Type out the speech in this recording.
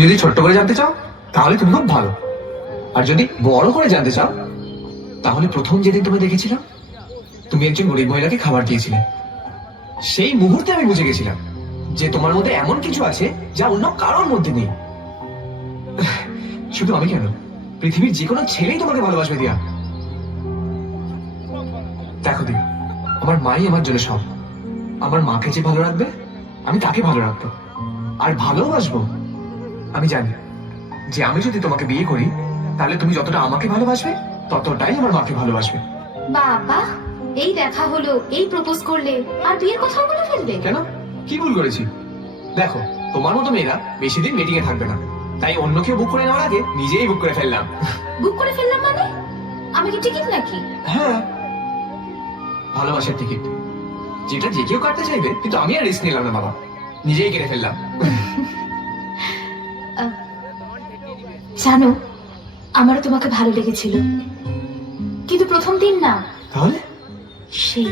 যদি ছোট্ট করে জানতে চাও তাহলে তুমি খুব ভালো, আর যদি বড় করে জানতে চাও তাহলে প্রথম যেদিন তোমায় দেখেছিলাম তুমি একজন গরিব মহিলাকে খাবার দিয়েছিলে, সেই মুহূর্তে আমি বুঝে গেছিলাম যে তোমার মধ্যে এমন কিছু আছে যা অন্য কারোর মধ্যে নেই। শুধু আমি কেন, পৃথিবীর যে কোনো ছেলেই তোমাকে ভালোবাসবে দিয়া। দেখো দিয়া, আমার মাই আমার জন্য সব। আমার মাকে যে ভালো রাখবে আমি তাকে ভালো রাখবো, আর ভালোবাসবো। আমি জানি যে আমি যদি তোমাকে বিয়ে করি তাহলে তুমি যতটা আমাকে ভালোবাসবে ততটাই আমার মাকে ভালোবাসবে। বাবা, এই দেখা হলো, এই প্রপোজ করলে, আর বিয়ের কথাও বলে ফেললে? কেন, কি ভুল করেছি? দেখো, তোমার মতো মেয়েরা বেশি দিন ওয়েটিং এ থাকবে না, তাই অন্য কেউ বুক করে নেওয়ার আগে নিজেই বুক করে ফেললাম। বুক করে ফেললাম মানে? আমি কি টিকিট নাকি? হ্যাঁ, ভালোবাসার টিকিট, যেটা যে কেউ কাটতে চাইবে, কিন্তু আমি আর রিস্ক নিলাম না বাবা, নিজেই কেটে ফেললাম। জানো, আমারও তোমাকে ভালো লেগেছিল, কিন্তু প্রথম দিন না, তাহলে সেই